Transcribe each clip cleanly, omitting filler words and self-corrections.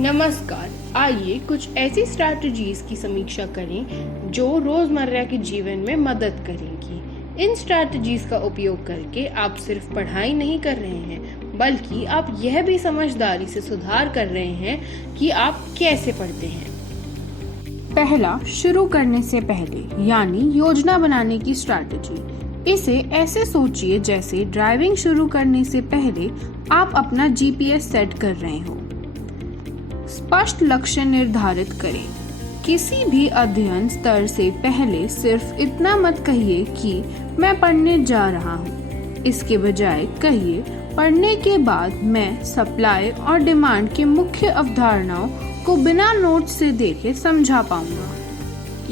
नमस्कार। आइए कुछ ऐसी स्ट्रैटेजीज की समीक्षा करें जो रोजमर्रा के जीवन में मदद करेंगी। इन स्ट्रैटेजीज का उपयोग करके आप सिर्फ पढ़ाई नहीं कर रहे हैं, बल्कि आप यह भी समझदारी से सुधार कर रहे हैं कि आप कैसे पढ़ते हैं। पहला, शुरू करने से पहले यानी योजना बनाने की स्ट्रैटेजी। इसे ऐसे सोचिए जैसे ड्राइविंग शुरू करने से पहले आप अपना जीपीएस सेट कर रहे हो। स्पष्ट लक्ष्य निर्धारित करें। किसी भी अध्ययन स्तर से पहले सिर्फ इतना मत कहिए कि मैं पढ़ने जा रहा हूँ। इसके बजाय कहिए, पढ़ने के बाद मैं सप्लाई और डिमांड के मुख्य अवधारणाओं को बिना नोट से देखे समझा पाऊंगा।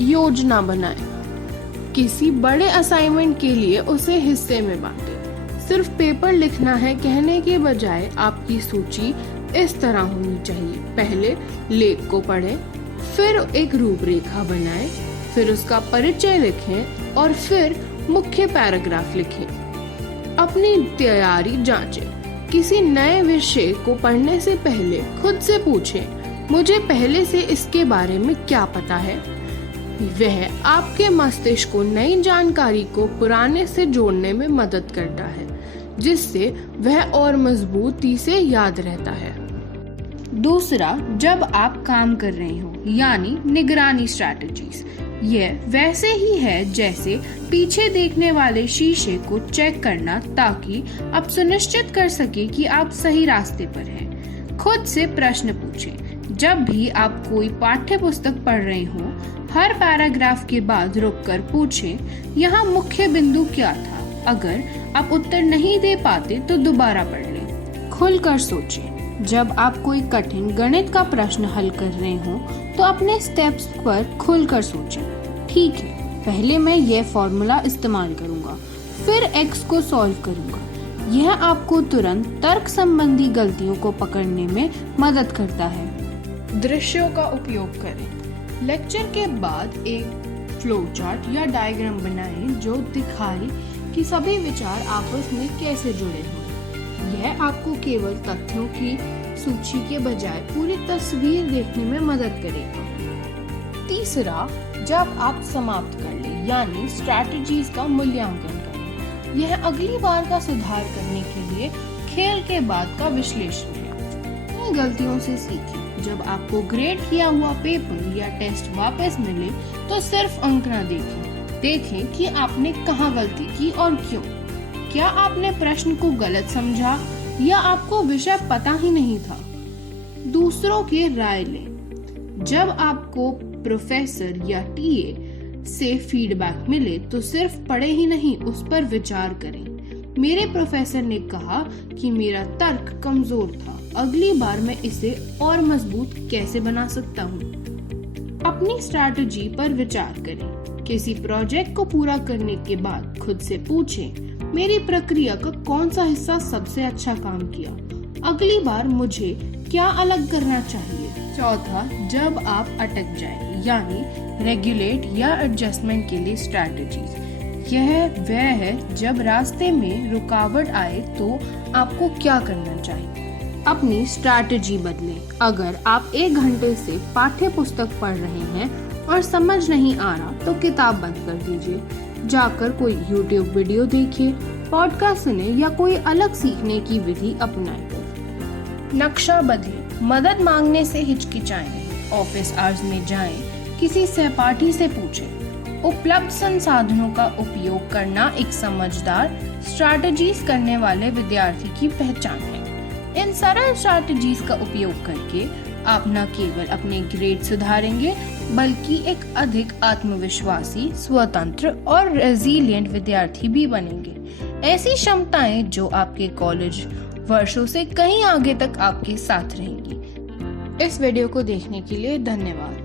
योजना बनाएं। किसी बड़े असाइनमेंट के लिए उसे हिस्से में बांटें। सिर्फ पेपर लिखना है कहने के बजाय आपकी सूची इस तरह होनी चाहिए। पहले लेख को पढ़ें, फिर एक रूपरेखा बनाएं, फिर उसका परिचय लिखें और फिर मुख्य पैराग्राफ लिखें। अपनी तैयारी जांचें। किसी नए विषय को पढ़ने से पहले खुद से पूछें, मुझे पहले से इसके बारे में क्या पता है। वह आपके मस्तिष्क को नई जानकारी को पुराने से जोड़ने में मदद करता है, जिससे वह और मजबूती से याद रहता है। दूसरा, जब आप काम कर रहे हो यानी निगरानी स्ट्रैटेजीज। यह वैसे ही है जैसे पीछे देखने वाले शीशे को चेक करना, ताकि आप सुनिश्चित कर सके कि आप सही रास्ते पर हैं। खुद से प्रश्न पूछें। जब भी आप कोई पाठ्य पुस्तक पढ़ रहे हो, हर पैराग्राफ के बाद रुककर पूछें, यहाँ मुख्य बिंदु क्या था। अगर आप उत्तर नहीं दे पाते तो दोबारा पढ़ लें। खुलकर सोचें। जब आप कोई कठिन गणित का प्रश्न हल कर रहे हो तो अपने स्टेप्स पर खुलकर सोचें। ठीक है, पहले मैं यह फॉर्मूला इस्तेमाल करूंगा, फिर एक्स को सॉल्व करूंगा। यह आपको तुरंत तर्क संबंधी गलतियों को पकड़ने में मदद करता है। दृश्यों का उपयोग करें। लेक्चर के बाद एक फ्लो चार्ट या डायग्राम बनाएं जो दिखाए कि सभी विचार आपस में कैसे जुड़े हों। यह आपको केवल तथ्यों की सूची के बजाय पूरी तस्वीर देखने में मदद करेगा। तीसरा, जब आप समाप्त कर लें यानी स्ट्रैटेजीज का मूल्यांकन करें। यह अगली बार का सुधार करने के लिए खेल के बाद का विश्लेषण है। इन गलतियों से सीखें। जब आपको ग्रेड किया हुआ पेपर या टेस्ट वापस मिले तो सिर्फ अंक न देखें कि आपने कहाँ गलती की और क्यों। क्या आपने प्रश्न को गलत समझा या आपको विषय पता ही नहीं था। दूसरों की राय लें। जब आपको प्रोफेसर या टीए से फीडबैक मिले तो सिर्फ पढ़े ही नहीं, उस पर विचार करें। मेरे प्रोफेसर ने कहा कि मेरा तर्क कमजोर था, अगली बार मैं इसे और मजबूत कैसे बना सकता हूँ। अपनी स्ट्रैटेजी पर विचार करें। किसी प्रोजेक्ट को पूरा करने के बाद खुद से पूछें, मेरी प्रक्रिया का कौन सा हिस्सा सबसे अच्छा काम किया, अगली बार मुझे क्या अलग करना चाहिए। चौथा, जब आप अटक जाएं यानी रेगुलेट या एडजस्टमेंट के लिए स्ट्रैटेजीज। यह वह है जब रास्ते में रुकावट आए तो आपको क्या करना चाहिए। अपनी स्ट्रैटेजी बदलें। अगर आप 1 घंटे से पाठ्य पुस्तक पढ़ रहे हैं और समझ नहीं आ रहा तो किताब बंद कर दीजिए। जाकर कोई YouTube वीडियो देखिए, पॉडकास्ट सुने या कोई अलग सीखने की विधि अपनाएं। नक्शा बदलें। मदद मांगने से हिचकिचाएं नहीं। ऑफिस आवर्स में जाएं, किसी सहपाठी से पूछें। उपलब्ध संसाधनों का उपयोग करना एक समझदार स्ट्रैटेजीज करने वाले विद्यार्थी की पहचान है। इन सरल स्ट्रैटेजीज का उपयोग करके आप न केवल अपने ग्रेड सुधारेंगे, बल्कि एक अधिक आत्मविश्वासी, स्वतंत्र और रेजिलिएंट विद्यार्थी भी बनेंगे। ऐसी क्षमताएं जो आपके कॉलेज वर्षों से कहीं आगे तक आपके साथ रहेंगी। इस वीडियो को देखने के लिए धन्यवाद।